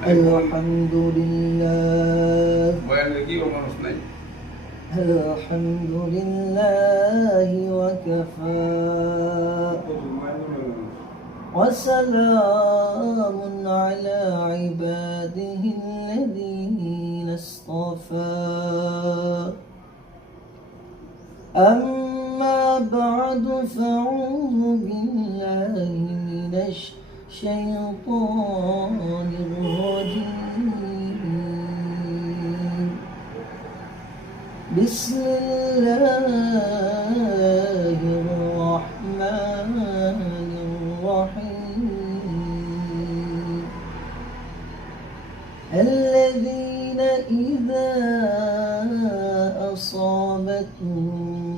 الحمد لله الحمد لله وكفى وسلام على عباده الذين اصطفى أما بعد فأعوذ بالله من الشيطان الرجيم بسم الله الرحمن الرحيم الذين إذا أصابتهم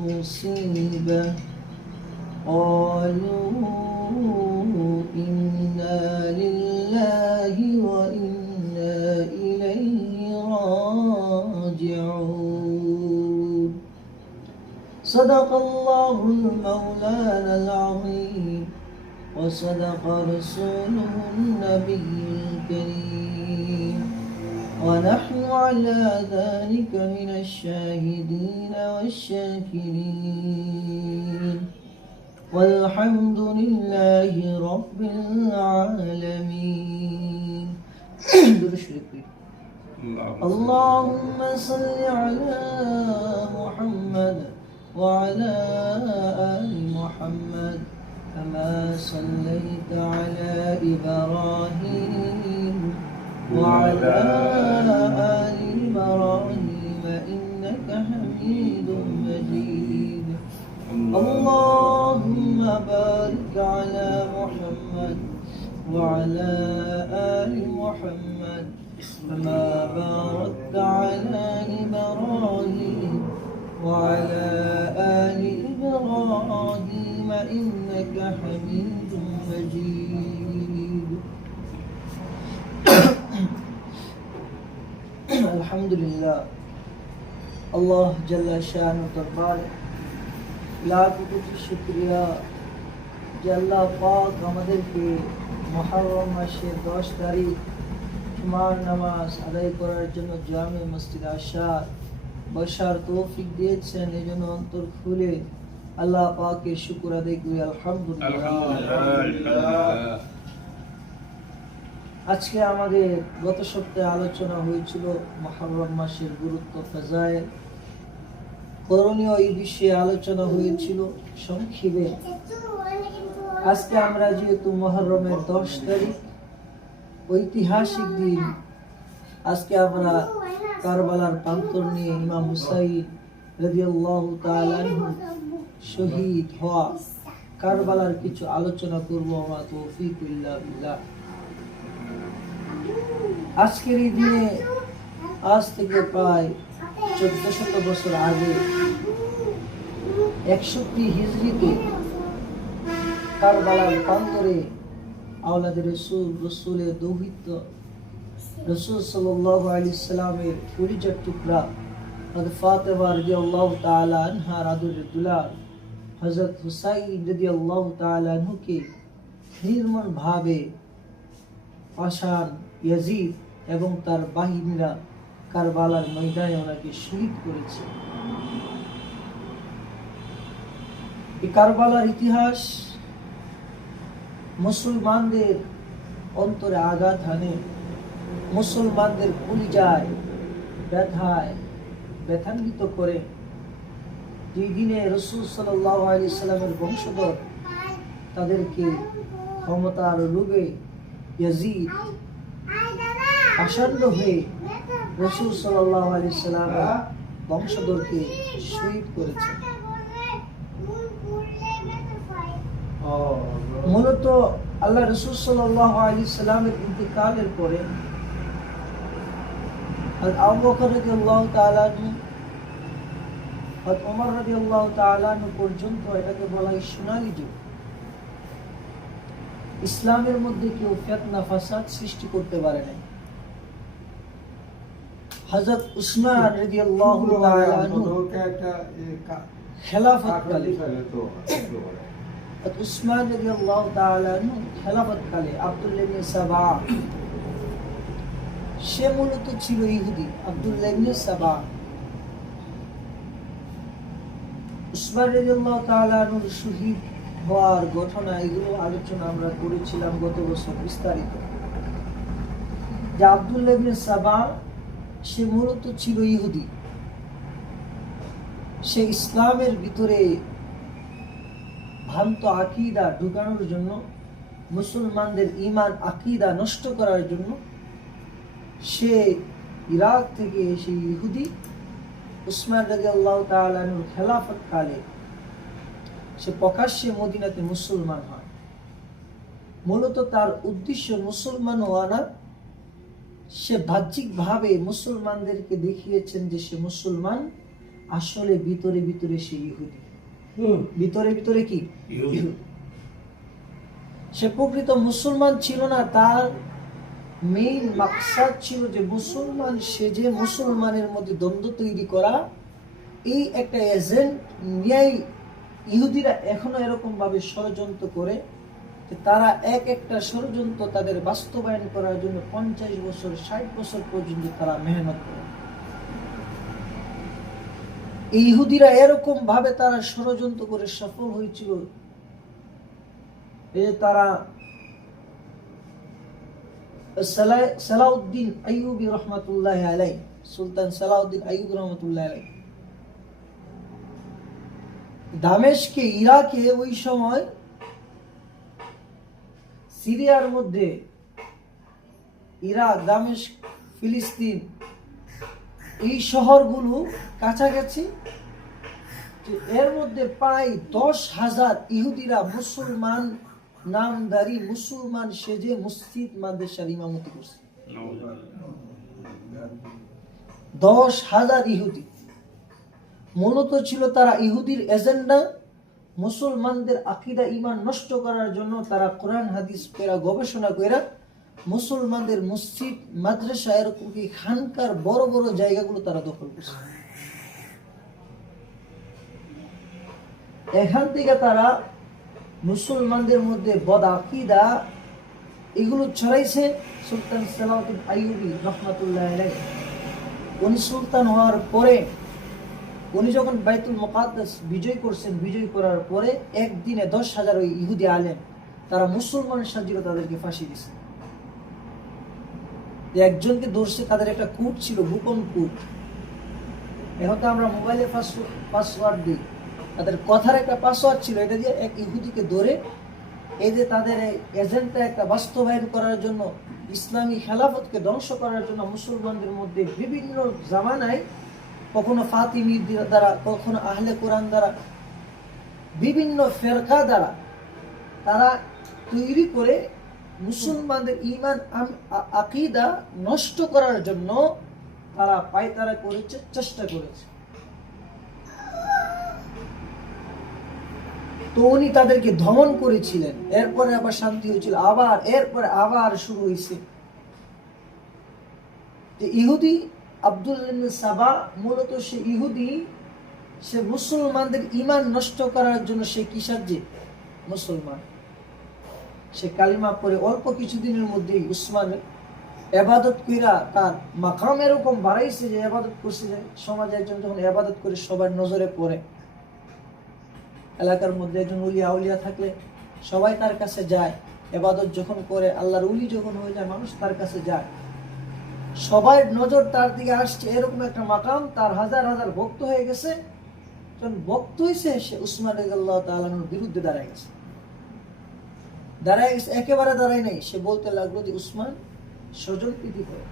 مصيبة قالوا إنا لله وإنا إليه راجعون صدق الله المولانا العظيم وصدق رسوله النبي الكريم ونحن على ذلك من الشاهدين والشاكرين والحمد لله رب العالمين اللهم صل على محمد وعلى آل محمد كما صليت على إبراهيم وعلى آل إبراهيم إنك حميد مجيد اللهم بارك على محمد وعلى آل محمد كما باركت على إبراهيم وعلى آل إبراهيم إنك حميد مجيد আলহামদুলিল্লাহ আল্লাহ জাল্লা শানু দরবারে লাখ কোটি শুকরিয়া যে আল্লাহ পাক আমাদেরকে মুহররম মাসের 10 তারিখ জুমার নামাজ আদায় করার জন্য জামে মসজিদ আসার বসার তৌফিক দিয়েছেন এজন্য অন্তর খুলে আল্লাহ পাকের শুকর আদায় করি আলহামদুলিল্লাহ। আজকে আমাদের গত সপ্তাহে আলোচনা হয়েছিল মুহররম মাসের গুরুত্ব, ফাজাইল, করণীয় এই বিষয়ে আলোচনা হয়েছিল সংক্ষেপে। আজকে আমরা যেহেতু মুহররমের 10 তারিখ ঐতিহাসিক দিন, আজকে আমরা কারবালার প্রান্তর নিয়ে ইমাম হুসাইন রাদিয়াল্লাহু তাআলা আনহু শহীদ হওয়া কারবালার কিছু আলোচনা করব। আমার তৌফিক ইল্লা বিল্লাহ। আজকের এই দিনে আজ থেকে প্রায় 1400 বছর আগে 61 হিজরিতে কারবালার প্রান্তরে আওলাদে রসুলের দৌহিত্র রসুল সাল্লাল্লাহু আলাইহি সাল্লামের পরিচয় টুকরা হযরত ফাতেমা রাদিয়াল্লাহু তাআলা আনহার আদরের দুলার হযরত হুসাইন রাদিয়াল্লাহু তাআলা আনহুকে নির্মম ভাবে পাশান ইয়াজিদ এবং তার বাহিনীরা কারবালার ময়দানে ওনাকে শহীদ করেছে। এই কারবালার ইতিহাস মুসলমানদের অন্তরে আঘাত হানে, মুসলমানদের কলিজায় ব্যথায় ব্যথান্বিত করে। যেই দিনে রাসূল সাল্লাল্লাহু আলাইহি সাল্লামের বংশধর তাদেরকে ক্ষমতার লোভে ইয়াজিদ আসন্ন হয়ে রাসূল সাল্লাল্লাহু আলাইহি সাল্লামের বংশধরকে শহীদ করেছে। মূলত আল্লাহ রাসূল সাল্লাল্লাহু আলাইহি সাল্লামের ইন্তেকালের পরে আবু বকর রাদিয়াল্লাহু তাআলা আনহু আর ওমর রাদিয়াল্লাহু তাআলা আনহু পর্যন্ত এটাকে বলা হয় সোনালী যুগ। ইসলামের মধ্যে কেউ ফিতনা ফাসাদ সৃষ্টি করতে পারে না। হযরত উসমান রাদিয়াল্লাহু তাআলা আনহু খেলাফতকালে উসমান রাদিয়াল্লাহু তাআলা আনহু খেলাফতকালে আব্দুল্লাহ ইবনে সাবা সে মূলত ছিল ইহুদি, আব্দুল্লাহ ইবনে সাবা। উসমান রাদিয়াল্লাহু তাআলা আনহুর শহীদ হওয়ার ঘটনা, এগুলো আলোচনা আমরা করেছিলাম গত বছর বিস্তারিত। যে আব্দুল্লাহ ইবনে সাবা সে মূলত ছিল ইহুদি। সে ইসলামের ভিতরে ভ্রান্ত আকীদা ঢুকানোর জন্য, মুসলমানদের ঈমান আকীদা নষ্ট করার জন্য সে ইরাক থেকে এসে ইহুদি উসমান রাদিয়াল্লাহু তাআলা আনহুর খেলাফত কালে সে প্রকাশ্যে মদিনাতে মুসলমান হয়। মূলত তার উদ্দেশ্য মুসলমান হওয়া না, সে বাহ্যিকভাবে মুসলমানদেরকে দেখিয়েছেন যে সে মুসলমান, আসলে ভিতরে ভিতরে সে ইহুদি। ভিতরে ভিতরে কি ইহুদি। সে প্রকৃত মুসলমান ছিল না। তার মেইন মাকসাদ ছিল যে মুসলমান সেজে মুসলমানের মধ্যে দ্বন্দ্ব তৈরি করা। এই একটা এজেন্ট নিয়ে ইহুদিরা এখনো এরকম ভাবে ষড়যন্ত্র করে যে তারা এক একটা ষড়যন্ত্র তাদের বাস্তবায়ন করার জন্য 50 বছর 60 বছর পর্যন্ত তারা মেহনত করে। এই ইহুদিরা এরকম ভাবে তারা ষড়যন্ত্র করে সফল হয়েছিল যে তারা সালাউদ্দিন আইয়ুবী রহমাতুল্লাহ আলাইহি, সুলতান সালাউদ্দিন আইয়ুবী রহমাতুল্লাহ আলাইহি দামেস্কে, ইরাকে, ওই সময় সিরিয়ার মধ্যে ইরাক, দামেস্ক, ফিলিস্তিন এই শহরগুলো কাছাকাছি, এর মধ্যে প্রায় 10,000 ইহুদিরা মুসলমান নামধারী মুসলমান সেজে মসজিদ মাদ্রাসার ইমামতি করছে। 10,000 ইহুদি। মূলত ছিল তারা ইহুদির এজেন্ডা, মুসলমানদের আকীদা ঈমান নষ্ট করার জন্য তারা কোরআন হাদিস পড়া গবেষণা করে মুসলমানদের মসজিদ মাদ্রাসা এরকম কি খানকার বড় বড় জায়গাগুলো তারা দখল করছে। এখান থেকে তারা মুসলমানদের মধ্যে বদ আকীদা এগুলো ছড়াইছে। সুলতান সালাউদ্দিন আইয়ুবী রহমাতুল্লাহ আলাইহি উনি সুলতান হওয়ার পরে, উনি যখন বাইতুল মুকাদ্দাস বিজয় করছেন, বিজয় করার পরে একদিনে 10,000 ওই ইহুদি আলেম তারা মুসলমান সাজিয়ে তাদেরকে ফাঁসি দিছে। একজনকে ধরছে, তাদের একটা কোড ছিল, গোপন কোড। এখন তো আমরা মোবাইলে পাসওয়ার্ড দিই, তাদের কথার একটা পাসওয়ার্ড ছিল, এটা দিয়ে এক ইহুদিকে ধরে এই যে তাদের এজেন্টটা একটা বাস্তবায়ন করার জন্য, ইসলামী খেলাফতকে ধ্বংস করার জন্য মুসলমানদের মধ্যে বিভিন্ন জামানায় কখনো ফাতিমির দ্বারা, কখনো আহলে কোরআন দ্বারা, বিভিন্ন ফেরকা দ্বারা তারা তৈরি করে মুসলমানদের ঈমান আকীদা নষ্ট করার জন্য তারা পায়তারা করেছে, চেষ্টা করেছে। তো উনি তাদেরকে দমন করেছিলেন। এরপরে আবার শান্তি হয়েছিল, আবার এরপরে আবার শুরু হয়েছে। ইহুদি আব্দুল্লাহ ইবনে সাবা মূলত সে ইহুদি, সে মুসলমানদের ঈমান নষ্ট করার জন্য সে কি সাজে মুসলমান। সে কালিমা পড়ে অল্প কিছুদিনের মধ্যেই উসমান ইবাদত কইরা তার মাকাম এরকম বাড়াইছে যে ইবাদত করছে যে সমাজে একজন যখন ইবাদত করে সবার নজরে পড়ে, এলাকার মধ্যে একজন উলিয়া আউলিয়া থাকলে সবাই তার কাছে যায়। ইবাদত যখন করে, আল্লাহর উলি যখন হয়ে যায়, মানুষ তার কাছে যায়, সবাই নজর তার দিকে আসছে, এরকম একটা মাকাম। তার হাজার হাজার ভক্ত হয়ে গেছে। যখন ভক্ত হয়েছে, সে উসমান রাদিয়াল্লাহু তাআলা আনহুর বিরুদ্ধে দাঁড়ায় গেছে। একেবারে দাঁড়ায় নাই। সে বলতে লাগলো যে উসমান স্বজন প্রীতি করে,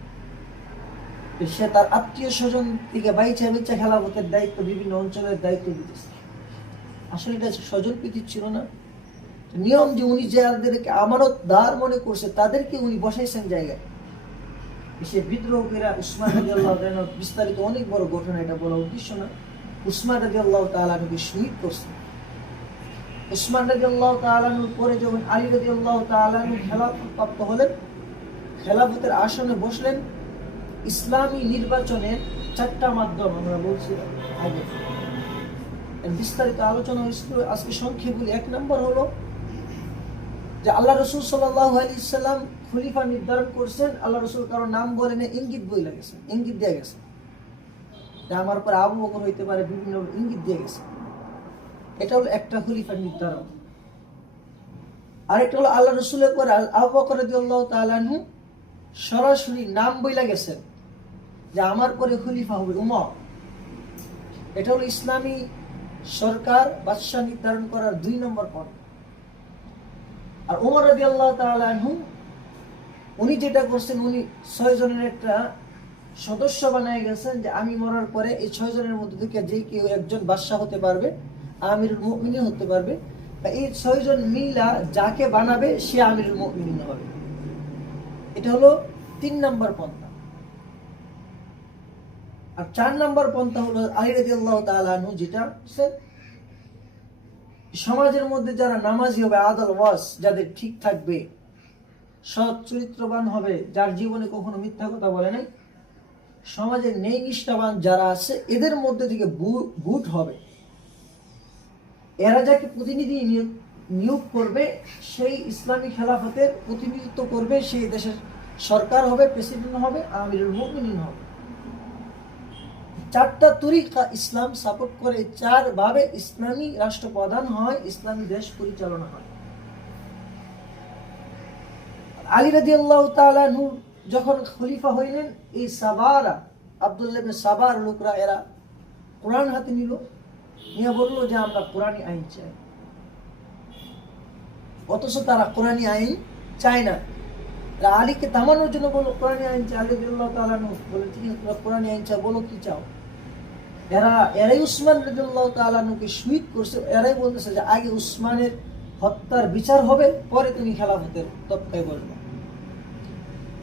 সে তার আত্মীয় স্বজন থেকে বাইচা বাইচা খেলাফতের দায়িত্ব, বিভিন্ন অঞ্চলের দায়িত্ব দিতেছে। আসলে এটা স্বজন প্রীতি ছিল না। নিয়ম যে উনি যাদেরকে আমানতদার মনে করছে তাদেরকে উনি বসাইছেন জায়গায়। সে বিদ্রোহ করে উসমান রাদিয়াল্লাহু তাআলা, বিস্তারিত অনেক বড় ঘটনা, এটা বলা উদ্দেশ্য না। উসমান রাদিয়াল্লাহু তাআলা আনহুকে শহীদ করছে। উসমান রাদিয়াল্লাহু তাআলা আনহুর পরে যখন আলী রাদিয়াল্লাহু তাআলা আনহু খেলাফত প্রাপ্ত হলেন, খেলাফতের আসনে বসলেন, ইসলামী নির্বাচনের 4টা মাধ্যম আমরা বলছি আগে, বিস্তারিত আলোচনা হয়েছিল। আজকে সংক্ষেপ বলি। 1 নম্বর হলো যে আল্লাহ রাসূল সাল্লাল্লাহু আলাইহি সাল্লাম খলিফা নির্ধারণ করছেন, আল্লাহ রাসূল কারো নাম বলেন, ইঙ্গিত বইলা গেছে, ইঙ্গিত দিয়ে গেছে যে আমার পরে আবু বকর হইতে পারে, বিভিন্ন ইঙ্গিত দিয়ে গেছে। এটা হলো একটা খলিফার নির্ধারণ। আরেকটা হলো আল্লাহ রাসূলের পরে আবু বকর রাদিয়াল্লাহু তাআলা আনহু সরাসরি নাম বইলা গেছেন যে আমার পরে খলিফা হবে উমর। এটা হলো ইসলামী সরকার বাদশাহ নির্ধারণ করার 2 নম্বর পদ। আর উমর রাদিয়াল্লাহু তাআলা আনহু উনি যেটা করছেন, উনি 6 জনের একটা সদস্য বানায় গেছেন যে আমি মরার পরে এই 6 জনের মধ্যে থেকে যে কেউ একজন বাদশাহ হতে পারবে, আমিরুল মুমিনিন হতে পারবে। এই 6 জন মিলা যাকে বানাবে সে আমিরুল মুমিনিন হবে। এটা হলো 3 নম্বর পন্থা। আর 4 নম্বর পন্থা হলো আলী রাদিয়াল্লাহু তাআলা আনহু, যেটা সমাজের মধ্যে যারা নামাজি হবে, আদল ওয়াস যাদের ঠিক থাকবে, সৎ চরিত্রবান হবে, যার জীবনে কখনো মিথ্যা কথা বলে নাই, সমাজের নেই নিষ্ঠাবান যারা আছে, এদের মধ্যে থেকে বুট হবে। এরা যাকে প্রতিনিধি নিয়োগ করবে সেই ইসলামী খেলাফতের প্রতিনিধিত্ব করবে, সেই দেশের সরকার হবে, প্রেসিডেন্ট হবে, আমিরুল মুমিনিন হবে। 4টা তরিকা ইসলাম সাপোর্ট করে, 4 ভাবে ইসলামী রাষ্ট্রপ্রধান হয়, ইসলামী দেশ পরিচালনা হয়। আলী রাদিয়াল্লাহু তাআলা আনহু যখন খলিফা হইলেন, এই সাবারা, আব্দুল্লাহ ইবনে সাবার লোকরা, এরা কোরআন হাতে নিল, নিয়ে বললো যে আমরা কোরআনী আইন চাই। অথচ তারা কোরআনী আইন চায় না। আলীকে থামানোর জন্য বললো কোরআনী আইন চাই। আলী রাদিয়াল্লাহু তাআলা আনহু বলে, ঠিক আছে তোমরা কোরআনী আইন চাও, বলো কি চাও। এরাই উসমান রাদিয়াল্লাহু তাআলা আনহুকে শহীদ করছে। এরাই বলতেছে যে আগে উসমানের হত্যার বিচার হবে, পরে তুমি খেলাফতের তত্ত্বায় বসবে।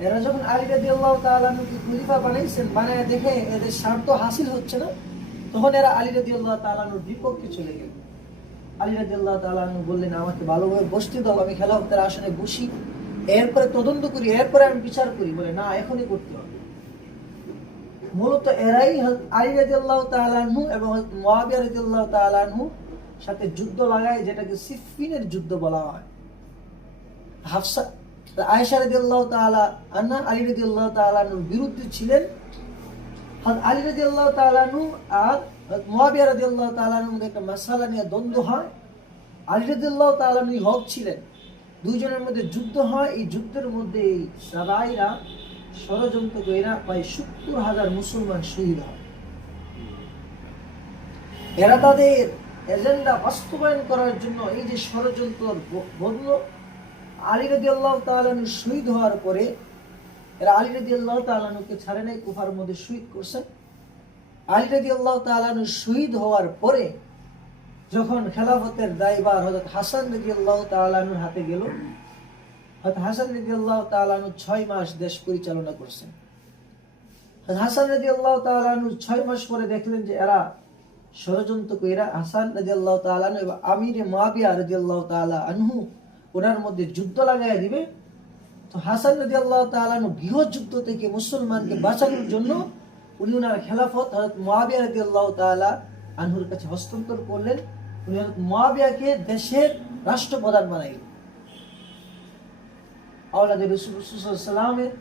এরা যখন আলী রাদিয়াল্লাহু তাআলা আনহুকে খলিফা বানাইছেন, বানায় দেখে এদের স্বার্থ হাসিল হচ্ছে না, তখন এরা আলী রাদিয়াল্লাহু তাআলা আনহুর বিপক্ষে চলে গেল। আলী রাদিয়াল্লাহু তাআলা আনহু বললেন, আমাকে ভালোভাবে বসতে দাও, আমি খেলাফতের আসনে বসি, এরপরে তদন্ত করি, এরপরে আমি বিচার করি। বলে না, এখনই করতে হবে। মূলত এরাই আলী রাদিয়াল্লাহু তাআলা আনহু এবং মুয়াবিয়া রাদিয়াল্লাহু তাআলা আনহু সাথে যুদ্ধ লাগায়, যেটাকে সিফফিনের যুদ্ধ বলা হয়। হাফসা, আয়েশা রাদিয়াল্লাহু তাআলা আনহা আলী রাদিয়াল্লাহু তাআলা আনহুর বিরুদ্ধে ছিলেন। আলী রাদিয়াল্লাহু তাআলা আনহু আর মুয়াবিয়া রাদিয়াল্লাহু তাআলা আনহুর মধ্যে একটা মাসআলা নিয়ে দ্বন্দ্ব হয়। আলী রাদিয়াল্লাহু তাআলা আনহু হক ছিলেন, দুইজনের মধ্যে যুদ্ধ হয়। এই যুদ্ধের মধ্যে এই সাবাইরা ষড়যন্ত্র করে প্রায় 70,000 মুসলমান শহীদ হয়। এরা তাদের এজেন্ডা বাস্তবায়ন করার জন্য এই যে ষড়যন্ত্র বদল, আলী রাদিয়াল্লাহু তাআলা আনহু শহীদ হওয়ার পরে এরা আলী রাদিয়াল্লাহু তাআলা আনহুকে ছাড়ে নাই, কুফার মধ্যে শহীদ করছেন। আলী রাদিয়াল্লাহু তাআলা আনহু শহীদ হওয়ার পরে যখন খেলাফতের দায়ভার হযরত হাসান রাদিয়াল্লাহু তাআলা আনহুর হাতে গেল, হযরত হাসান রাদিয়াল্লাহু তাআলা আনহু 6 মাস দেশ পরিচালনা করছেন। হযরত হাসান রাদিয়াল্লাহু তাআলা আনহু 6 মাস পরে দেখলেন যে এরা ষড়যন্ত্র কইরা হাসান রাদিয়াল্লাহু তাআলা আনহু এবং আমিরে মুয়াবিয়া রাদিয়াল্লাহু তাআলা আনহু ওনার মধ্যে যুদ্ধ লাগায় দিবে। তো হাসান রাদিয়াল্লাহু তাআলা আনহু গৃহযুদ্ধ থেকে মুসলমানকে বাঁচানোর জন্য উনি ওনার খেলাফত হযরত মুয়াবিয়া রাদিয়াল্লাহু তাআলা আনহুর কাছে হস্তান্তর করলেন। উনি হযরত মুয়াবিয়াকে দেশের রাষ্ট্রপ্রধান বানাইলেন। আওলাদে রাসূল সাল্লাল্লাহু আলাইহি ওয়াসাল্লামের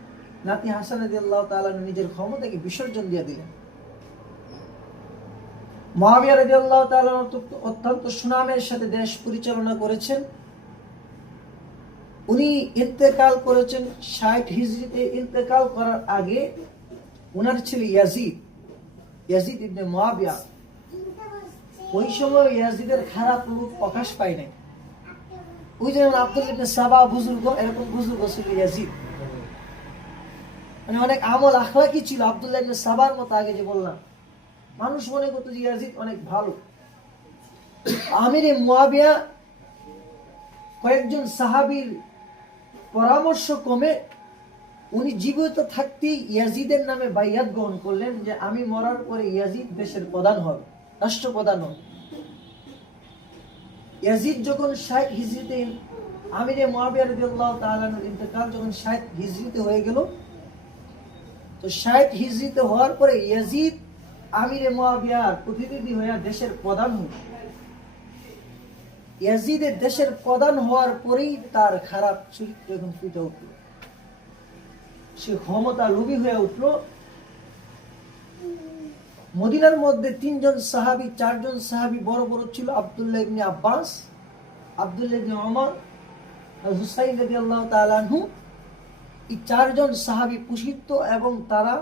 নাতি হাসান রাদিয়াল্লাহু তাআলা নিজের ক্ষমতাকে বিসর্জন দিয়ে দিলেন। মুয়াবিয়া রাদিয়াল্লাহু তাআলা অত্যন্ত সুনামের সাথে দেশ পরিচালনা করেছেন। উনি ইন্তেকাল করেছেন 60 হিজরিতে। ইন্তেকাল করার আগে ওনার ছেলে ইয়াজিদ ইবনে মুয়াবিয়া, ওই সময় ইয়াজিদের খারাপ রূপ প্রকাশ পায় নাই। ওই যেমন আব্দুল্লাহ ইবনে সাবা বুজুর্গ, এরকম বুজুর্গ ছিল ইয়াজিদ, মানে অনেক আমল আখলাকি ছিল আব্দুল্লাহ ইবনে সাবার মতো। আগে যে বললাম, মানুষ মনে করতো যে ইয়াজিদ অনেক ভালো। আমিরে মুয়াবিয়া কয়েকজন সাহাবীর পরামর্শ ক্রমে উনি জীবিত থাকতেই ইয়াজিদের নামে বাইয়াত গ্রহণ করলেন যে আমি মরার পরে ইয়াজিদ দেশের প্রধান হবে, রাষ্ট্রপ্রধান হবে। ইয়াজিদ যখন 60 হিজরিতে, আমিরে মুয়াবিয়া রাদিয়াল্লাহু তাআলা আনহুর ইন্তেকাল যখন 60 হিজরিতে হয়ে গেল, তো 60 হিজরিতে হওয়ার পরে ইয়াজিদ আমিরে মুয়াবিয়ার প্রতিনিধি হয়ে দেশের প্রধান হল। ইয়াজিদের দেশের প্রধান হওয়ার পরেই তার খারাপ চরিত্র এখন ফুটে উঠল। সে ক্ষমতা লোভী হয়ে উঠল। মদিনার মধ্যে 3 জন সাহাবী, 4 জন সাহাবী বড় বড় ছিল, আব্দুল্লাহ ইবনে আব্বাস, আব্দুল্লাহ ইবনে ওমর আর হুসাইন রাদিয়াল্লাহু তাআলা আনহু। এই 4 জন সাহাবী প্রসিদ্ধ এবং তারা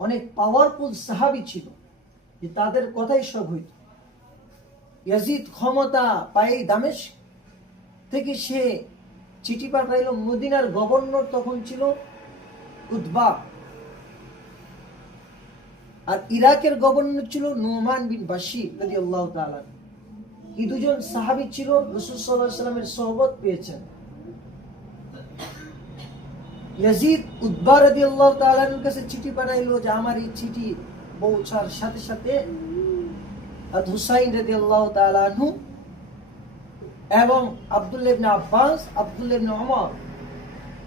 অনেক পাওয়ারফুল সাহাবী ছিল, যে তাদের কথাই সব হইত। ইয়াজিদ ক্ষমতা পাই দামেস্ক থেকে সে চিঠি পাঠাইল। মদিনার গভর্নর তখন ছিল উতবা, আর ইরাকের গভর্নর ছিল নুমান বিন বাশির রাদিয়াল্লাহু তাআলা। এই দুজন সাহাবী ছিল রাসূল সাল্লাল্লাহু আলাইহি ওয়াসাল্লামের সোহবত পেয়েছেন। ইয়াজিদ উতবা রাদিয়াল্লাহু তাআলার কাছে চিঠি পাঠাইলো যে আমার এই চিঠি পৌঁছার সাথে সাথে হুসাইন রাদিয়াল্লাহু তাআলা আনহু এবং আব্দুল্লাহ ইবনে আব্বাস, আব্দুল্লাহ ইবনে ওমর,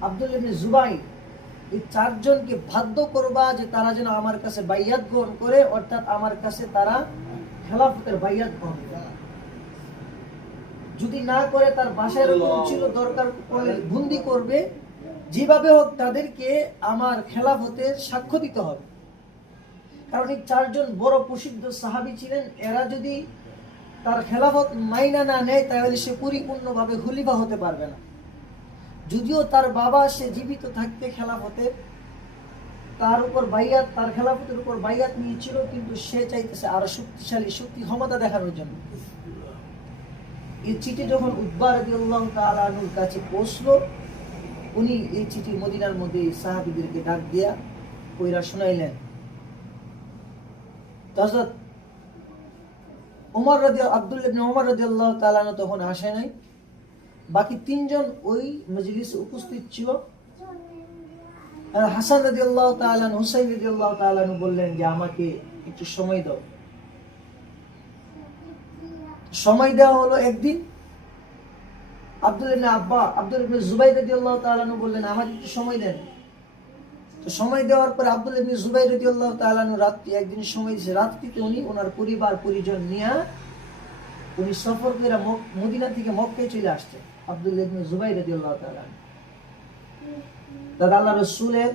আব্দুল্লাহ ইবনে জুবাইর, এই 4 জনকে বাধ্য করবা যে তারা যেন আমার কাছে বাইয়াত গ্রহণ করে, অর্থাৎ আমার কাছে তারা খেলাফতের বাইয়াত গ্রহণ করে। যদি না করে তার বাসায় এরকম ছিল, দরকার পড়লে বন্দি করবে, যেভাবে হোক তাদেরকে আমার খেলাফতের সাক্ষ্য দিতে হবে। কারণ এই 4 জন বড় প্রসিদ্ধ সাহাবী ছিলেন, এরা যদি তার খেলাফত মাইনা না নেয় তাহলে সে পরিপূর্ণভাবে খলিফা হতে পারবে না। যদিও তার বাবা সে জীবিত থাকতে খেলাফতের তার উপর বাইয়াত, তার খেলাফতের উপর বাইয়াত নিয়েছিল, কিন্তু সে চাইতেছে আরো শক্তিশালী শক্তি ক্ষমতা দেখানোর জন্য। এই চিঠি যখন উতবা রাদিয়াল্লাহু তাআলা আনহুর কাছে পৌঁছলো, উনি এই চিঠি মদিনার মধ্যে সাহাবীদেরকে ডাক দিয়া কইরা শোনাইলেন। হযরত ওমর আব্দুল্লাহ ইবনে ওমর রাদিয়াল্লাহু তাআলা আনহু তখন আসে নাই, বাকি 3 জন ওই মজলিসে উপস্থিত ছিল। আর হাসান রাদিয়াল্লাহু তাআলা আনহু, হুসাইন রাদিয়াল্লাহু তাআলা আনহু বললেন যে আমাকে একটু সময় দাও। সময় দেওয়া হলো একদিন। আব্দুল্লাহ ইবনে জুবাইর রাদিয়াল্লাহু তাআলা আনহু বললেন আমাকে একটু সময় দেন। তো সময় দেওয়ার পর আব্দুল্লাহ ইবনে জুবাইর রাদিয়াল্লাহু তাআলা আনহু রাত্রি একদিন সময় দিয়েছে। রাত্রিতে উনি ওনার পরিবার পরিজন নিয়ে উনি সফর করে মদিনা থেকে মক্কায় চলে আসছেন। আব্দুল্লাহ ইবনে জুবাইর রাদিয়াল্লাহু তাআলা আনহু দাদা আল্লাহর রাসূলের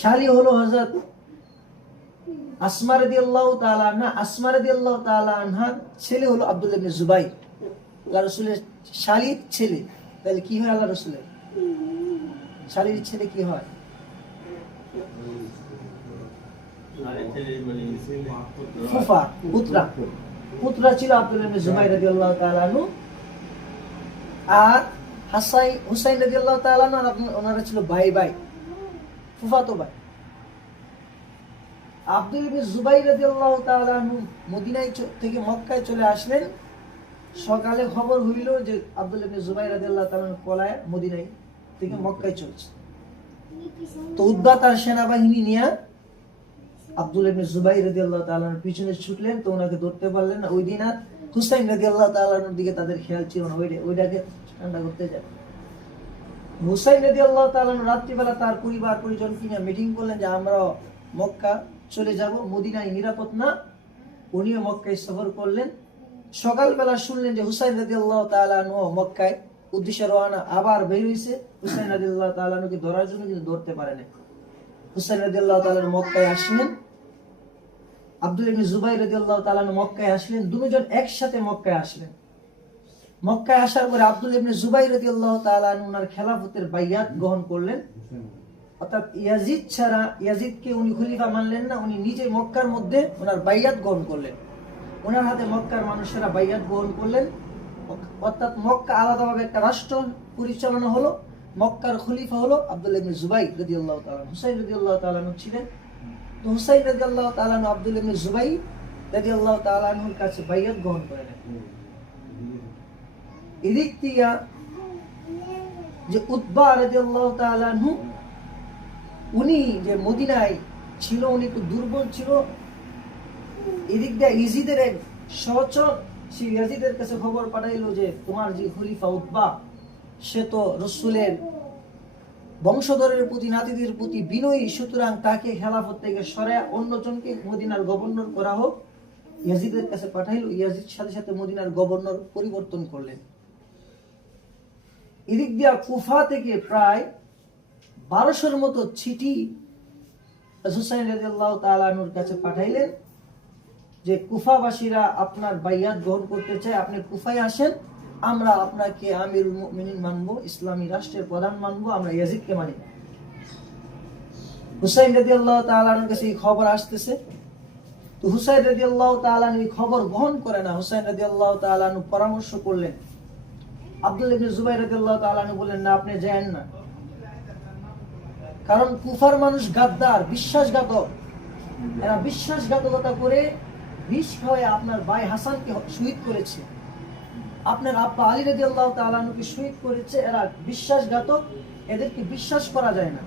শালী হলো হযরত আসমা রাদিয়াল্লাহু তাআলা আনহা। আসমা রাদিয়াল্লাহু তাআলা আনহার ছেলে হলো আব্দুল্লাহ ইবনে জুবাইর, আল্লাহর রাসূলের শালীর ছেলে। তাহলে কি হয় আল্লাহর রাসূলের শালীর ছেলে কি হয়? ফুফা, পুত্রা ছিল আব্দুল্লাহ ইবনে জুবাইর রাদিয়াল্লাহু তাআলা আনহু। আর হুসাইন রাদিয়াল্লাহু তাআলা আনহু ওনারা ছিল ভাই ভাই, ফুফাতো ভাই। আব্দুল্লাহ ইবনে জুবাইর রাদিয়াল্লাহু তাআলা আনহু মদিনায় থেকে মক্কায় চলে আসলেন। সকালে খবর হইল যে আব্দুল্লাহ ইবনে জুবাইর রাদিয়াল্লাহু তাআলা পলায় মদিনায় থেকে মক্কায় চলছে। তো উতবা তার সেনাবাহিনী নিয়ে আব্দুল্লাহ ইবনে জুবাইর রাদিয়াল্লাহু তাআলার পিছনে ছুটলেন। তো ওনাকে ধরতে পারলেন না। ওই দিন আর হুসাইন রাদিয়াল্লাহু তাআলার দিকে তাদের খেয়াল ছিল না, ওইটাকে ঠান্ডা করতে যাবে। হুসাইন রাদিয়াল্লাহু তাআলা রাত্রিবেলা তার পরিবার পরিজন কিনে মিটিং করলেন যে আমরা মক্কা চলে যাব, মদিনায় নিরাপদ না। উনিও মক্কায় সফর করলেন। সকালবেলা শুনলেন যে হুসাইন রাদিয়াল্লাহু তাআলা আনহু মক্কায় উদ্দেশ্যে রওনা। আবার বের হইছে হুসাইন রাদিয়াল্লাহু তাআলা আনহুকে ধরার জন্য, কিন্তু ধরতে পারে না। হুসাইন রাদিয়াল্লাহু তাআলা মক্কায় আসলেন, আব্দুল্লাহ ইবনে জুবাইর রাদিয়াল্লাহু তাআলা মক্কায় আসলেন। দুজন একসাথে মক্কায় আসলেন। মক্কায় আসার পরে আব্দুল্লাহ ইবনে জুবাইর রাদিয়াল্লাহু তাআলা ওনার খেলাফতের বাইয়াত গ্রহণ করলেন। অর্থাৎ ইয়াজিদ ছাড়া, ইয়াজিদকে উনি খলিফা মানলেন না, উনি নিজে মক্কার মধ্যে ওনার বাইয়াত গ্রহণ করলেন। ওনার হাতে মক্কার মানুষেরা বাইয়াত গ্রহণ করলেন। অর্থাৎ মক্কা আলাদাভাবে একটা রাষ্ট্র পরিচালনা হলো। মক্কার খলিফা হলো আব্দুল্লাহ ইবনে জুবাইর রাদিয়াল্লাহু তাআলা। হুসাইন রাদিয়াল্লাহু তাআলা ছিলেন। তো হুসাইন রাদিয়াল্লাহু তাআলা আব্দুল্লাহ ইবনে জুবাইর রাদিয়াল্লাহু তাআলা এর কাছে বাইয়াত গ্রহণ করেন। এদিক থেকে যে উতবা রাদিয়াল্লাহু তাআলা উনি যে মদিনায় ছিল, উনি একটু দুর্বল ছিল। এদিক দিয়ে ইয়াজিদের এক সহচর সে ইয়াজিদের কাছে খবর পাঠাইলো যে তোমার যে খলিফা উতবা, সে তো রাসূলের বংশধরের প্রতি, নাতিদের প্রতি বিনয়ী, সুতরাং তাকে খেলাফত থেকে সরায় অন্যজনকে মদিনার গভর্নর করা হোক। ইয়াজিদের কাছে পাঠাইলো। ইয়াজিদ সাথে সাথে মদিনার গভর্নর পরিবর্তন করলেন। এদিক দিয়া কুফা থেকে প্রায় 1200-র মতো চিঠি হুসাইন রাদিয়াল্লাহু তাআলা আনহুর কাছে পাঠাইলেন যে কুফাবাসীরা আপনার বাইয়াত গ্রহণ করতে চায়, আপনি কুফায় আসেন, আমরা আপনাকে আমিরুল মুমিনিন মানবো, ইসলামী রাষ্ট্রের প্রধান মানবো, আমরা ইয়াজিদকে মানি না। হুসাইন রাদিয়াল্লাহু তাআলা আনহুর কাছে এই খবর আসতেছে। তো হুসাইন রাদিয়াল্লাহু তাআলা আনহু এই খবর গ্রহণ করে না। হুসাইন রাদিয়াল্লাহু তাআলা আনহু পরামর্শ করলেন। আব্দুল্লাহ ইবনে জুবাইর রাদিয়াল্লাহু তাআলা আনহু বললেন, না, আপনি যায়েন না, কারণ কুফার মানুষ গাদ্দার, বিশ্বাসঘাতক। এরা বিশ্বাসঘাতকতা করে বিষ খাওয়ায় আপনার ভাই হাসানকে শহীদ করেছে, আপনার আব্বা আলী রাদিয়াল্লাহু তাআলা আনহুকে শহীদ করেছে। এরা বিশ্বাসঘাতক, এদেরকে বিশ্বাস করা যায় না।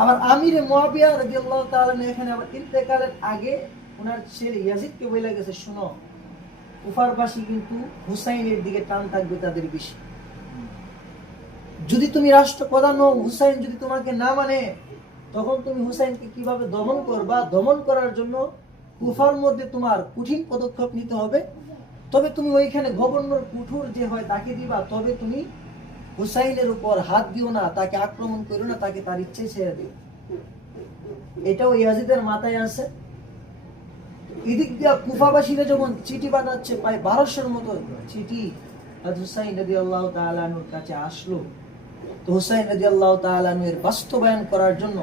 আবার আমিরে মুয়াবিয়া রাদিয়াল্লাহু তাআলা আনহু এখানে আবার ইন্তেকালের আগে ওনার ছেলে ইয়াজিদকে বলে গেছে, শোনো, কুফারবাসী কিন্তু হুসাইনের দিকে টান থাকবে তাদের বেশি। যদি তুমি রাষ্ট্রপ্রধান হও, হুসাইন যদি তোমাকে না মানে, তখন তুমি হুসাইনকে কিভাবে দমন করবা? দমন করার জন্য কুফার মধ্যে তোমার কঠিন পদক্ষেপ নিতে হবে। তবে তুমি ওইখানে গভর্নর কুঠুর যে হয় তাকে দিবা, তবে তুমি হুসাইনের উপর হাত দিও না, তাকে আক্রমণ করো না, তাকে তার ইচ্ছে ছেড়ে দিও। এটাও ইয়াজিদের মাথায় আছে। এদিক দিয়া কুফাবাসীরা যখন চিঠি পাঠাচ্ছে, প্রায় 1200-র মতো চিঠি হুসাইন রাদিয়াল্লাহু তাআলা আনহুর কাছে আসলো। তো হুসাইন রাদিয়াল্লাহু তাআলা আনহু এর বাস্তবায়ন করার জন্য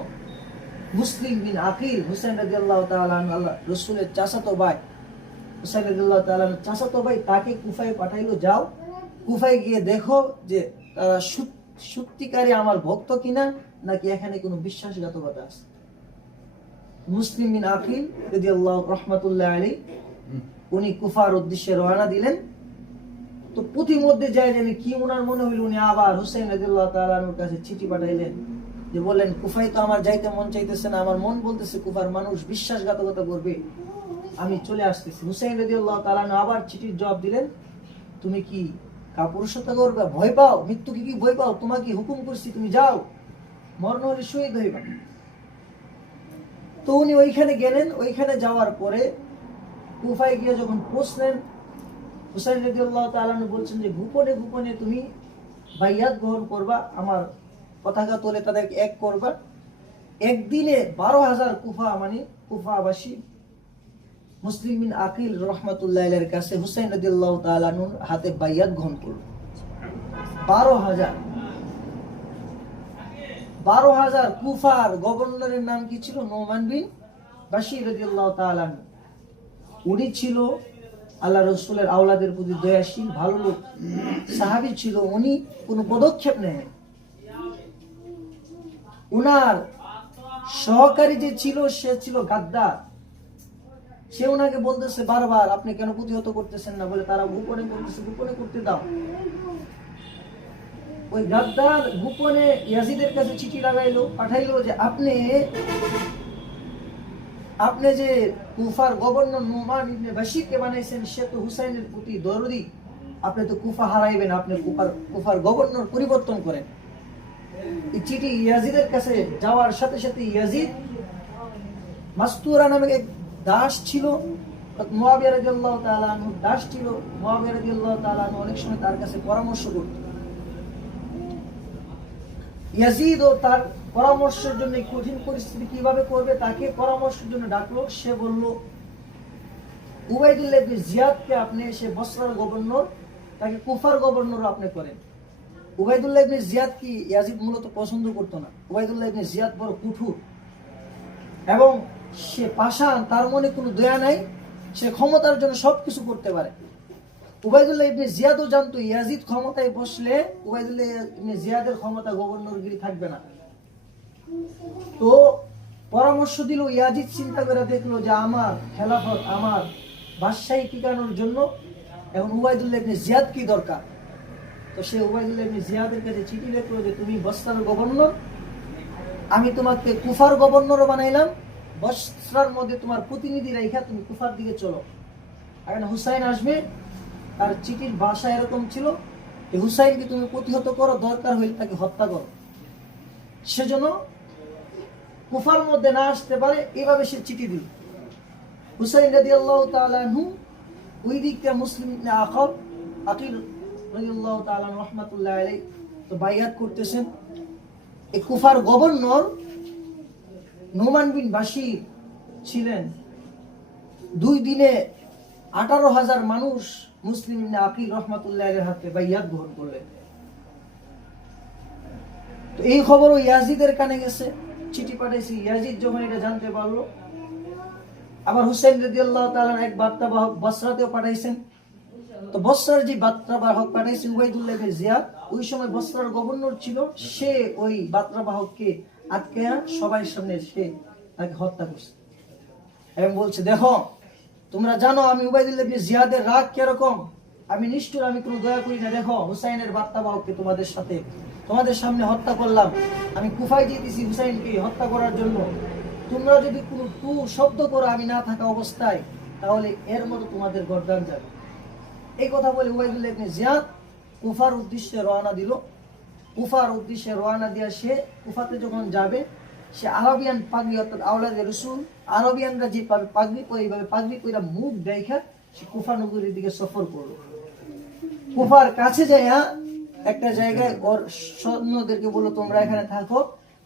মুসলিম বিন আকিল, হুসাইন রাদিয়াল্লাহু তাআলা আনহু আল্লাহ রাসূলের চাচাতো ভাই, হুসাইন রাদিয়াল্লাহু তাআলা আনহু চাচাতো ভাই, তাকে কুফায় পাঠাইলো, যাও কুফায় গিয়ে দেখো যে তারা সত্যিকারী আমার ভক্ত কিনা, নাকি এখানে কোনো বিশ্বাসঘাতকতা আছে। মুসলিম বিন আকিল রাদিয়াল্লাহু রাহমাতুল্লাহ আলাইহি উনি কুফার উদ্দেশ্যে রওনা দিলেন। তো প্রতিমধ্যে যায় জানি কি ওনার মনে হইল, উনি আবার হুসাইন রাদিয়াল্লাহু তাআলা আনহুর কাছে চিঠি পাঠাইলেন যে বললেন, কুফায় তো আমার যাইতে মন চাইতেছে না, আমার মন বলতেছে কুফার মানুষ বিশ্বাসঘাতকতা করবে, আমি চলে আসতেছি। হুসাইন রাদিয়াল্লাহু তাআলা আনহু আবার চিঠির জবাব দিলেন, তুমি কি কাপুরুষতা করবে? ভয় পাও? মৃত্যুকে কি ভয় পাও? তোমাকে হুকুম করছি, তুমি যাও, মরণ হলে শহীদ হইবা। তো উনি ওইখানে গেলেন। ওইখানে যাওয়ার পরে কুফায় গিয়ে যখন পৌঁছলেন, হুসাইন রাদিয়াল্লাহু তাআলা আনহু বলছেন যে গোপনে গোপনে তুমি বাইয়াত গ্রহণ করবা, আমার পতাকা তোলে তাদেরকে এক করবা। একদিনে 12,000 কুফাবাসী মুসলিম বিন আকিল রাহমাতুল্লাহ আলাইহির কাছে হুসাইন রাদিয়াল্লাহু তাআলা আনহুর হাতে বাইয়াত গ্রহণ করল। 12,000 কুফার গভর্নরের নাম কি ছিল? নোমান বিন বাশির রাদিয়াল্লাহু তাআলা আনহু। উনি ছিল আল্লাহ রাসূলের আওলাদের প্রতি দয়াশীল, ভালো লোক, সাহাবী ছিল। উনি কোনো পদক্ষেপ নেন। উনার সহকারী যে ছিল সে ছিল গাদ্দার। সে ওনাকে বলতেছে বারবার, আপনি কেন প্রতিহত করতেছেন না? বলে তারা গোপনে করতেছে, গোপনে করতে দাও। ওই গাদ্দার গোপনে ইয়াজিদের কাছে চিঠি পাঠাইলো যে আপনি যে কুফার গভর্নর নোমান ইবনে বাশিরকে বানাইছেন, সে তো হুসাইনের প্রতি দরদি, আপনি তো কুফা হারাইবেন, আপনি কুফার গভর্নর পরিবর্তন করেন। এই চিঠি ইয়াজিদের কাছে যাওয়ার সাথে সাথে ইয়াজিদ মাস্তুরা নামে এক দাস ছিল, মুয়াবিয়া রাদিয়াল্লাহু তাআলা আনহু দাস ছিল। মুয়াবিয়া রাদিয়াল্লাহু তাআলা আনহু অনেক সময় তার কাছে পরামর্শ করত। ইয়াজিদ ও তার পরামর্শের জন্য কঠিন পরিস্থিতি কিভাবে করবে তাকে পরামর্শের জন্য ডাকলো। সে বলল, উবাইদুল্লাহ ইবনে জিয়াদকে আপনি, সে বসরার গভর্নর, তাকে কুফার গভর্নর আপনি করেন। উবাইদুল্লাহ ইবনে জিয়াদ কি ইয়াজিদ মূলত পছন্দ করতো না। উবাইদুল্লাহ ইবনে জিয়াদ বড় কঠোর এবং সে পাষাণ, তার মনে কোনো দয়া নাই, সে ক্ষমতার জন্য সবকিছু করতে পারে। উবাইদুল্লাহ ইবনে জিয়াদও জানতো ইয়াজিদ ক্ষমতায় বসলে উবাইদুল্লাহ ইবনে জিয়াদের ক্ষমতা গভর্নরগিরি থাকবে না। তো পরামর্শ দিল। ইয়াজিদ চিন্তা করে দেখলো যে আমার খেলাফত, আমার বাদশাহী টিকানোর জন্য এখন উবাইদুল্লাহ ইবনে জিয়াদ কি দরকার। তো সে উবাইদুল্লাহ ইবনে জিয়াদের কাছে চিঠি লিখলো যে তুমি বসরার গভর্নর, আমি তোমাকে কুফার গভর্নরও বানাইলাম, বসরার মধ্যে তোমার প্রতিনিধি রাইখা তুমি কুফার দিকে চলো। এখন হুসাইন আসবে। তার চিঠির ভাষা এরকম ছিল যে হুসাইনকে তুমি প্রতিহত করো, দরকার হইলে তাকে হত্যা করো, সেজন্য কুফার মধ্যে না আসতে পারে, এইভাবে সে চিঠি দিল। হুসাইন রাদিয়াল্লাহু তাআলা আনহু ওই দিকটা মুসলিম আকিল রাদিয়াল্লাহু তাআলা রাহমাতুল্লাহ আলাইহি তো বাইয়াত করতেছেন। এই কুফার গভর্নর নোমান বিন বাশির ছিলেন। 2 দিনে 18,000 মানুষ মুসলিম ইবনে আকিল রাহমাতুল্লাহ আলাইহির হাতে বাইয়াত গ্রহণ করলেন। তো এই খবরও ইয়াজিদের কানে গেছে, চিঠি পাঠাইছে। ইয়াজিদ যখন এটা জানতে পারলো, আবার হুসাইন রাদিয়াল্লাহু তাআলা এক বার্তাবাহক বসরাতেও পাঠাইছেন। তো বসরার যে বার্তাবাহক পাঠাইছে উবাইদুল্লাহ ইবনে জিয়াদ, ওই সময় বসরার গভর্নর ছিল, সে ওই বার্তাবাহককে আটকে সবাই সামনে সে তাকে হত্যা করছে এবং বলছে, দেখো তোমরা জানো আমি উবাইদুল্লাহ ইবনে জিয়াদের রাগ কিরকম, আমি নিষ্ঠুর, আমি কোনো দয়া করি না। দেখো হুসাইনের বার্তাবাহককে তোমাদের সামনে হত্যা করলাম, আমি কুফায় যেতেছি হুসাইনকে হত্যা করার জন্য। তোমরা যদি কোনো টু শব্দ করো আমি না থাকা অবস্থায়, তাহলে এর মতো তোমাদের গর্দান যাবে। এই কথা বলে উবাইদুল্লাহ ইবনে জিয়াদ কুফার উদ্দেশ্যে রওনা দিল। কুফার উদ্দেশ্যে রওনা দিয়া সে কুফাতে যখন যাবে, সে আরবিয়ান পাগড়ি অর্থাৎ আওলাদে রাসূল আরবিয়ানরা যে পাগড়ি পরে, এইভাবে পাগড়ি পরে মুখ দেখা সে কুফা নগরীর দিকে সফর করলো। কুফার কাছে যাইয়া একটা জায়গায় ওর সৈন্যদেরকে বললো, তোমরা এখানে থাকো,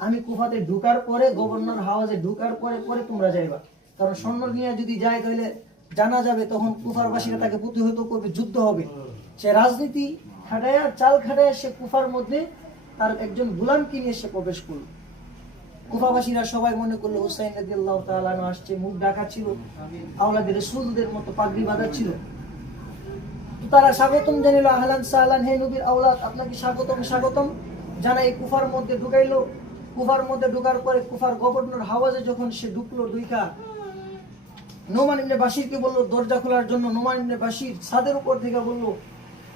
আমি কুফাতে ঢুকার পরে, গভর্নর হাউসে ঢুকার পরে তোমরা যাইবা। কারণ সৈন্য নিয়ে যদি যায় তাহলে জানা যাবে, তখন কুফারবাসীরা তাকে প্রতিহত করবে, যুদ্ধ হবে। সে রাজনীতি খাটায়া, চাল খাটায়া সে কুফার মধ্যে তার একজন গোলামকে নিয়ে সে প্রবেশ করলো। কুফাবাসীরা সবাই মনে করলো হুসাইন রাদিয়াল্লাহু তাআলা আনহু আসছে, মুখ ঢাকা ছিল, আওলাদে রাসূলদের মতো পাগড়ি বাঁধা ছিল। তারা স্বাগতম জানাইলো, আহলান সাহলান, হে নবীর আওলাদ, আপনাকে স্বাগতম জানাই কুফার মধ্যে ঢুকাইলো। কুফার মধ্যে ঢোকার পরে কুফার গভর্নর হাওয়াজে যখন সে ঢুকলো, দুইটা নোমান ইবনে বাশিরকে বললো দরজা খোলার জন্য। নোমান ইবনে বাশির ছাদের উপর থেকে বললো,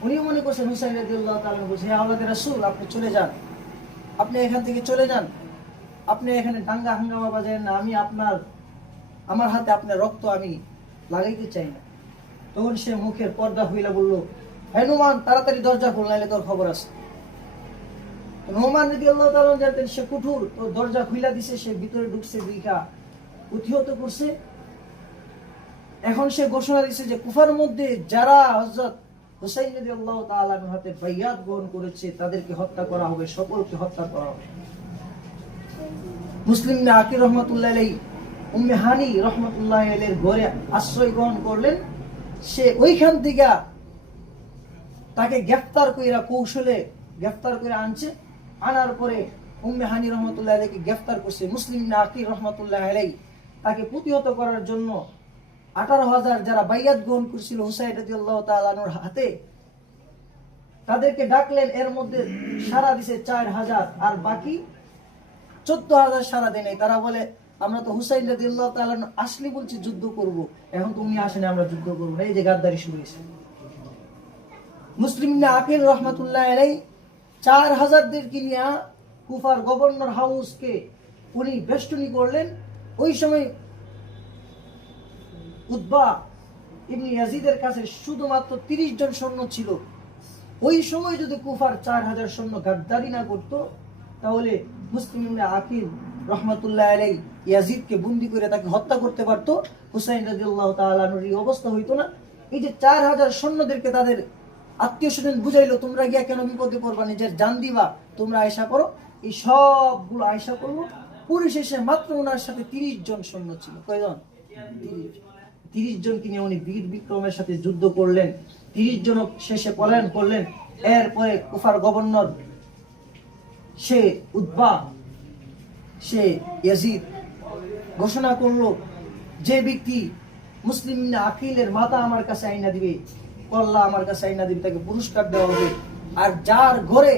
উনিও মনে করছেন হুসাইন রাদিয়াল্লাহু তাআলা বলছে, হে আওলাদে রাসূল, আপনি চলে যান, আপনি এখান থেকে চলে যান, আপনি এখানে দাঙ্গা হাঙ্গামা বাজায়েন না, আমি আমার হাতে আপনার রক্ত আমি লাগাইতে চাই না। তখন সে মুখের পর্দা হইলা বলল, হে নোমান, তাড়াতাড়ি দরজা খোল, নাইলে তোর খবর আছে। নোমান রাদিয়াল্লাহু তাআলা জানতেন সে কুঠুর, তো দরজা খুইলা দিছে, সে ভিতরে ঢুকছে, দুইটা প্রতিহত করছে। এখন সে ঘোষণা দিছে যে কুফার মধ্যে যারা হযরত হুসাইন রাদিয়াল্লাহু তাআলা আনহুর হাতে বাইয়াত গ্রহণ করেছে তাদেরকে হত্যা করা হবে, সকলকে হত্যা করা হবে। মুসলিম ইবনে আকিল রাহমাতুল্লাহ আলাইহি উম্মে হানি রাহমাতুল্লাহ আলাইহির ঘরে আশ্রয় গ্রহণ করলেন। সে ওইখান থেকে তাকে গ্রেফতার কইরা, কৌশলে গ্রেফতার করে আনছে। আনার পরে উম্মে হানি রাহমাতুল্লাহ আলাইহিকে গ্রেফতার করছে। মুসলিম ইবনে আকিল রাহমাতুল্লাহ আলাইহি তাকে প্রতিহত করার জন্য 18,000 যারা বাইয়াত গ্রহণ করেছিল হুসাইন রাদিয়াল্লাহু তাআলা আনহুর হাতে, তাদেরকে ডাকলেন। এর মধ্যে সারা দিছে 4,000, আর বাকি 14,000 সারা দেয় নাই। তারা বলে, আমরা তো হুসাইন রাদিয়াল্লাহু তাআলা আসলে বলছি যুদ্ধ করব, এখন তুমি আসেন, আমরা যুদ্ধ করব না। এই যে গাদ্দারি শুরু হয়েছে। মুসলিম ইবনে আকিল রাহমাতুল্লাহ আলাইহি 4,000দেরকে নিয়ে কুফার গভর্নর হাউসকে উনি বেষ্টনী করলেন। ওই সময় উতবা ইবনে ইয়াজিদের কাছে শুধুমাত্র 30 জন সৈন্য ছিল। ওই সময় যদি কুফার 4,000 সৈন্য গাদ্দারি না করত, তাহলে মুসলিম ইবনে আকিল রাহমাতুল্লাহ আলাইহি ইয়াজিদকে বন্দী করে তাকে হত্যা করতে পারতো। হুসাইন রাদিয়াল্লাহু তাআলা আনহুর এই অবস্থা হইতো না। এই যে 4,000 সৈন্যদেরকে তাদের আত্মীয় স্বজন বুঝাইলো, তোমরা গিয়া কেন বিপদে পড়বা, নিজের জান দিবা, তোমরা আয়সা করো। এই সবগুলো আয়সা করলো। পরিশেষে মাত্র ওনার সাথে 30 জন সৈন্য ছিল। কয়জন? 30 জনকে নিয়ে উনি বীর বিক্রমের সাথে যুদ্ধ করলেন। 30 জন শেষে পলায়ন করলেন। এরপরে কুফার গভর্নর সে উতবা, সে ইয়াজিদ ঘোষণা করলো, যে ব্যক্তি মুসলিম ইবনে আকিলের মাথা আমার কাছে আইনা দিবে, কল্লা আমার কাছে আইনা দিবে, তাকে পুরস্কার দেওয়া হবে। আর যার ঘরে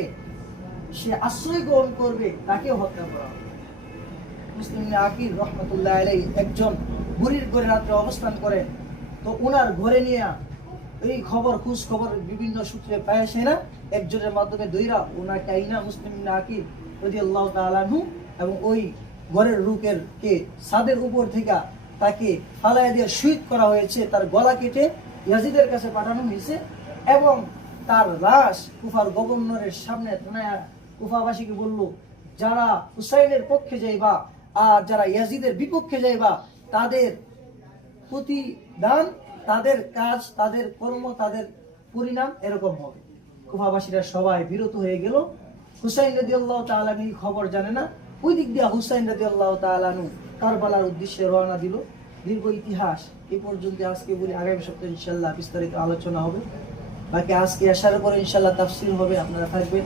সে আশ্রয় গ্রহণ করবে তাকেও হত্যা করা হবে। মুসলিম ইবনে আকিল রাহমাতুল্লাহ আলাইহি একজন বুড়ির ঘরে রাত্রে অবস্থান করেন। তো ওনার ঘরে নিয়ে এই খোঁজ খবর বিভিন্ন সূত্রে পায় আসে না, একজনের মাধ্যমে দইরা ওনাকে আইনা মুসলিম ইবনে আকিল রাদিয়াল্লাহু তাআলা আনহু এবং ওই ঘরের রুকের কে ছাদের উপর থেকে তাকে ফালাইয়া দিয়ে শহীদ করা হয়েছে। তার গলা কেটে ইয়াজিদের কাছে পাঠানো হয়েছে এবং তার লাশ কুফার গভর্নরের সামনে কুফাবাসীকে বলল, যারা হুসাইনের পক্ষে যাইবা আর যারা ইয়াজিদের বিপক্ষে যাইবা, তাদের প্রতিদান, তাদের কাজ, তাদের কর্ম, তাদের পরিণাম এরকম হবে। কুফাবাসীরা সবাই বিরত হয়ে গেল। হুসাইন রাদিয়াল্লাহু তাআলা আনহু খবর জানে না। ওই দিক দিয়ে হুসাইন রাদিয়াল্লাহু তাআলা আনহু কারবালার উদ্দেশ্যে রওনা দিল। দীর্ঘ ইতিহাস এই পর্যন্ত আজকে বলি, আগামী সপ্তাহে ইনশাআল্লাহ বিস্তারিত আলোচনা হবে। বাকি আজকে আসার পরে ইনশাআল্লাহ তাফসীর হবে, আপনারা থাকবেন।